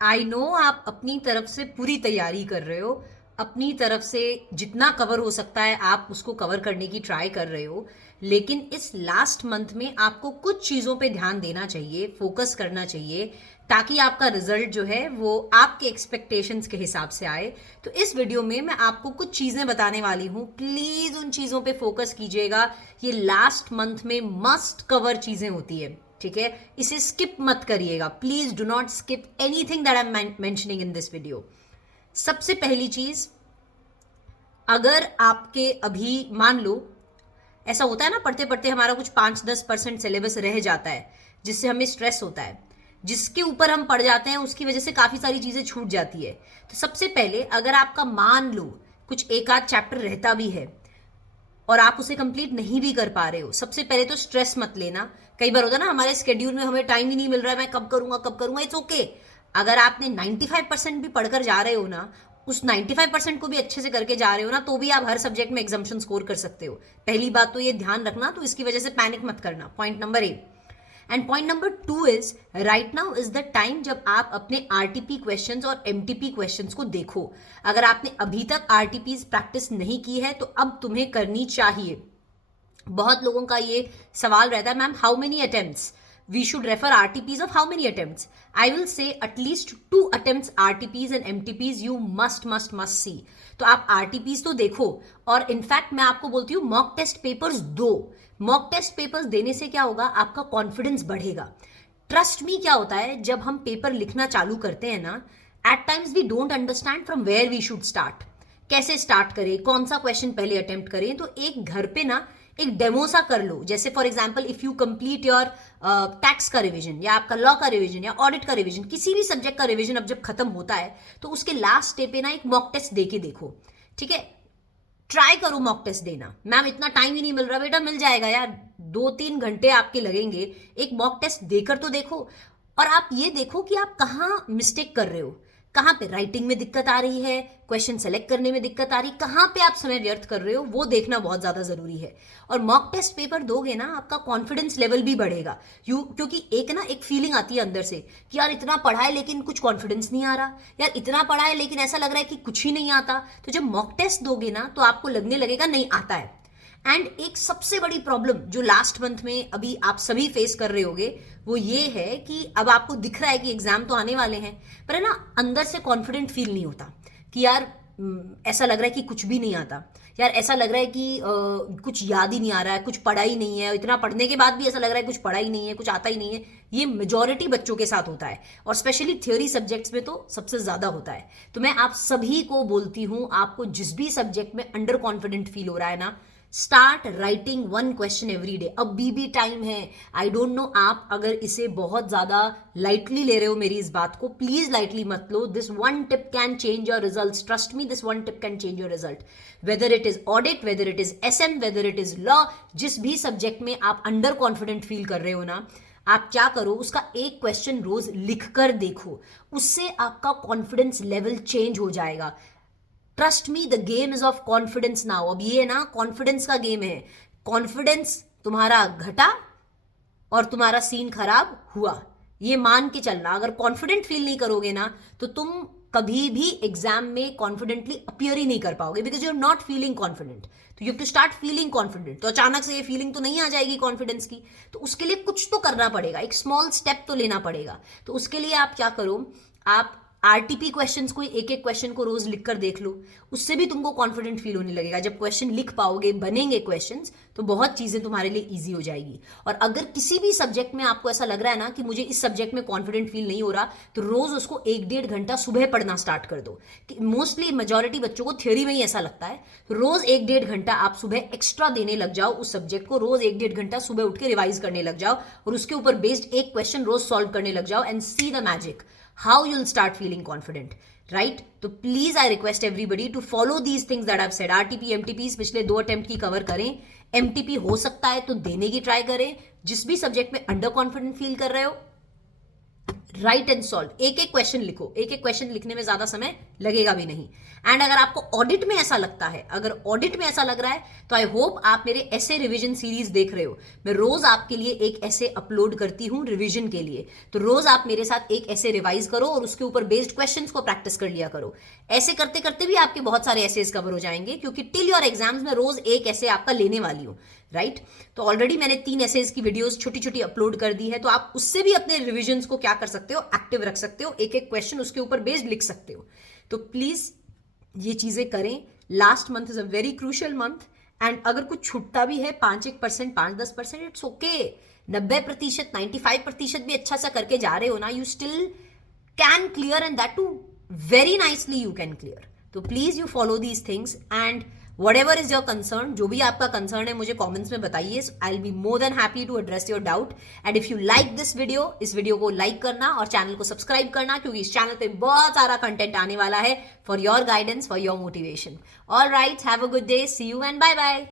I know आप अपनी तरफ से पूरी तैयारी कर रहे हो, अपनी तरफ से जितना कवर हो सकता है आप उसको कवर करने की ट्राई कर रहे हो, लेकिन इस लास्ट मंथ में आपको कुछ चीज़ों पे ध्यान देना चाहिए, फोकस करना चाहिए, ताकि आपका रिजल्ट जो है वो आपके एक्सपेक्टेशंस के हिसाब से आए। तो इस वीडियो में मैं आपको कुछ चीज़ें बताने वाली हूँ, प्लीज़ उन चीज़ों पे फोकस कीजिएगा। ये लास्ट मंथ में मस्ट कवर चीज़ें होती है, ठीक है? इसे स्किप मत करिएगा, please do not skip anything that I am mentioning in this video. सबसे पहली चीज, अगर आपके अभी मान लो ऐसा होता है ना, पढ़ते पढ़ते हमारा कुछ 5-10% सिलेबस रह जाता है, जिससे हमें स्ट्रेस होता है, जिसके ऊपर हम पढ़ जाते हैं उसकी वजह से काफ़ी सारी चीज़ें छूट जाती है। तो सबसे पहले अगर आपका मान लो कुछ एक आध चैप्टर रहता भी है और आप उसे कंप्लीट नहीं भी कर पा रहे हो, सबसे पहले तो स्ट्रेस मत लेना। कई बार होता है ना हमारे स्केड्यूल में हमें टाइम ही नहीं मिल रहा है, मैं कब करूंगा कब करूंगा, इट्स ओके। अगर आपने 95% भी पढ़कर जा रहे हो ना, उस 95% को भी अच्छे से करके जा रहे हो ना, तो भी आप हर सब्जेक्ट में एग्जाम्शन स्कोर कर सकते हो। पहली बात तो ये ध्यान रखना, तो इसकी वजह से पैनिक मत करना, point number A. And point number 2 is, right now is the time जब आप अपने आरटीपी क्वेश्चंस और एमटीपी क्वेश्चंस को देखो। अगर आपने अभी तक आरटीपी प्रैक्टिस नहीं की है तो अब तुम्हें करनी चाहिए। बहुत लोगों का ये सवाल रहता है, ma'am how many attempts we should refer RTPs of how many attempts. I will say at least 2 attempts RTPs and MTPs you must must must see. तो आप आरटीपीज तो देखो, और इनफैक्ट मैं आपको बोलती हूँ मॉक टेस्ट पेपर्स दो। मॉक टेस्ट पेपर्स देने से क्या होगा, आपका कॉन्फिडेंस बढ़ेगा। ट्रस्ट मी, क्या होता है जब हम पेपर लिखना चालू करते हैं ना, at times we don't understand from where we should start, कैसे स्टार्ट करें, कौन सा क्वेश्चन पहले अटेम्प्ट करें। तो एक घर पे ना एक डेमो सा कर लो। जैसे for example if you complete your tax का रिवीजन, या आपका लॉ का रिवीजन, या ऑडिट का रिवीजन, किसी भी सब्जेक्ट का रिवीजन अब जब खत्म होता है तो उसके लास्ट डे पे ना एक मॉक टेस्ट दे के देखो, ठीक है? ट्राई करो मॉक टेस्ट देना। मैम इतना टाइम ही नहीं मिल रहा, बेटा मिल जाएगा यार, 2-3 घंटे आपके लगेंगे, एक मॉक टेस्ट देकर तो देखो। और आप ये देखो कि आप कहाँ मिस्टेक कर रहे हो, कहाँ पे राइटिंग में दिक्कत आ रही है, क्वेश्चन सेलेक्ट करने में दिक्कत आ रही, कहाँ पे आप समय व्यर्थ कर रहे हो, वो देखना बहुत ज़्यादा ज़रूरी है। और मॉक टेस्ट पेपर दोगे ना, आपका कॉन्फिडेंस लेवल भी बढ़ेगा। क्योंकि एक फीलिंग आती है अंदर से कि यार इतना पढ़ा है लेकिन कुछ कॉन्फिडेंस नहीं आ रहा, यार इतना पढ़ा है लेकिन ऐसा लग रहा है कि कुछ ही नहीं आता। तो जब मॉक टेस्ट दोगे ना तो आपको लगने लगेगा नहीं आता है। एंड एक सबसे बड़ी प्रॉब्लम जो लास्ट मंथ में अभी आप सभी फेस कर रहे होगे, वो ये है कि अब आपको दिख रहा है कि एग्जाम तो आने वाले हैं, पर है ना अंदर से कॉन्फिडेंट फील नहीं होता कि यार ऐसा लग रहा है कि कुछ भी नहीं आता, यार ऐसा लग रहा है कि कुछ याद ही नहीं आ रहा है, कुछ पढ़ा ही नहीं है, इतना पढ़ने के बाद भी ऐसा लग रहा है कुछ पढ़ा ही नहीं है, कुछ आता ही नहीं है। ये मेजॉरिटी बच्चों के साथ होता है, और स्पेशली थ्योरी सब्जेक्ट्स में तो सबसे ज़्यादा होता है। तो मैं आप सभी को बोलती हूँ, आपको जिस भी सब्जेक्ट में अंडर कॉन्फिडेंट फील हो रहा है ना, start writing 1 question every day. अब भी टाइम है। आई डोंट नो आप अगर इसे बहुत ज्यादा लाइटली ले रहे हो मेरी इस बात को, प्लीज लाइटली मत लो। This one tip can change your result, trust me, this one tip can change your result. Whether it is audit, whether it is SM, whether it is law, जिस भी सब्जेक्ट में आप under confident feel कर रहे हो ना, आप क्या करो, उसका एक क्वेश्चन रोज लिख कर देखो, उससे आपका कॉन्फिडेंस लेवल चेंज हो जाएगा। Trust me, the game is of confidence now. अब ये ना कॉन्फिडेंस का गेम है। कॉन्फिडेंस तुम्हारा घटा और तुम्हारा सीन खराब हुआ, ये मान के चलना। अगर कॉन्फिडेंट फील नहीं करोगे ना, तो तुम कभी भी एग्जाम में कॉन्फिडेंटली अपीयर ही नहीं कर पाओगे, because you are not feeling confident. तो you have to start feeling confident. तो अचानक से ये फीलिंग तो नहीं आ जाएगी कॉन्फिडेंस की, तो उसके लिए कुछ तो करना पड़ेगा, एक स्मॉल स्टेप तो लेना पड़ेगा। तो उसके लिए आप क्या करो, आप आरटीपी क्वेश्चंस को एक एक क्वेश्चन को रोज लिख कर देख लो, उससे भी तुमको कॉन्फिडेंट फील होने लगेगा। जब क्वेश्चन लिख पाओगे, बनेंगे क्वेश्चंस, तो बहुत चीजें तुम्हारे लिए इजी हो जाएगी। और अगर किसी भी सब्जेक्ट में आपको ऐसा लग रहा है ना कि मुझे इस सब्जेक्ट में कॉन्फिडेंट फील नहीं हो रहा, तो रोज उसको 1-1.5 घंटा सुबह पढ़ना स्टार्ट कर दो। मोस्टली मेजॉरिटी बच्चों को थ्योरी में ही ऐसा लगता है। रोज 1-1.5 घंटा आप सुबह एक्स्ट्रा देने लग जाओ उस सब्जेक्ट को, रोज 1-1.5 घंटा सुबह उठ के रिवाइज करने लग जाओ, और उसके ऊपर बेस्ड एक क्वेश्चन रोज सॉल्व करने लग जाओ, and see the magic, how you'll start feeling confident, right? तो please I request everybody to follow these things that I have said. RTP MTPs पिछले 2 अटेम्प्ट की कवर करें, एमटीपी हो सकता है तो देने की ट्राई करें। जिस भी सब्जेक्ट में अंडर कॉन्फिडेंट फील कर रहे हो, राइट एंड सॉल्व, एक एक क्वेश्चन लिखो, एक एक क्वेश्चन लिखने में ज्यादा समय लगेगा भी नहीं। एंड अगर आपको ऑडिट में ऐसा लगता है, अगर ऑडिट में ऐसा लग रहा है, तो आई होप आप मेरे ऐसे रिवीजन सीरीज देख रहे हो। मैं रोज आपके लिए एक ऐसे अपलोड करती हूं रिवीजन के लिए, तो रोज आप मेरे साथ एक ऐसे रिवाइज करो और उसके ऊपर बेस्ड क्वेश्चंस को प्रैक्टिस कर लिया करो। ऐसे करते करते भी आपके बहुत सारे ऐसेज कवर हो जाएंगे, क्योंकि टिल योर एग्जाम्स में रोज एक ऐसे आपका लेने वाली हूं, राइट। तो ऑलरेडी मैंने 3 ऐसेज की वीडियोस छोटी छोटी अपलोड कर दी है, तो आप उससे भी अपने रिविजन्स को क्या कर सकते हो, एक्टिव रख सकते हो, एक एक क्वेश्चन उसके ऊपर बेस्ड लिख सकते हो। तो प्लीज ये चीजें करें। Last month is a very crucial month, and अगर कुछ छूटता भी है 5-1%, 5-10%, इट्स ओके। 90%, 95% भी अच्छा सा करके जा रहे हो ना, you still can clear, and that too very nicely you can clear. तो please you follow these things, and whatever is your concern, जो भी आपका कंसर्न है मुझे कमेंट्स में बताइए। I will be more than happy to address your doubt. And if you like this video, इस video को लाइक करना और चैनल को सब्सक्राइब करना, क्योंकि इस चैनल पे बहुत सारा कंटेंट आने वाला है for your guidance, for your motivation. All right, have a good day, see you and bye bye.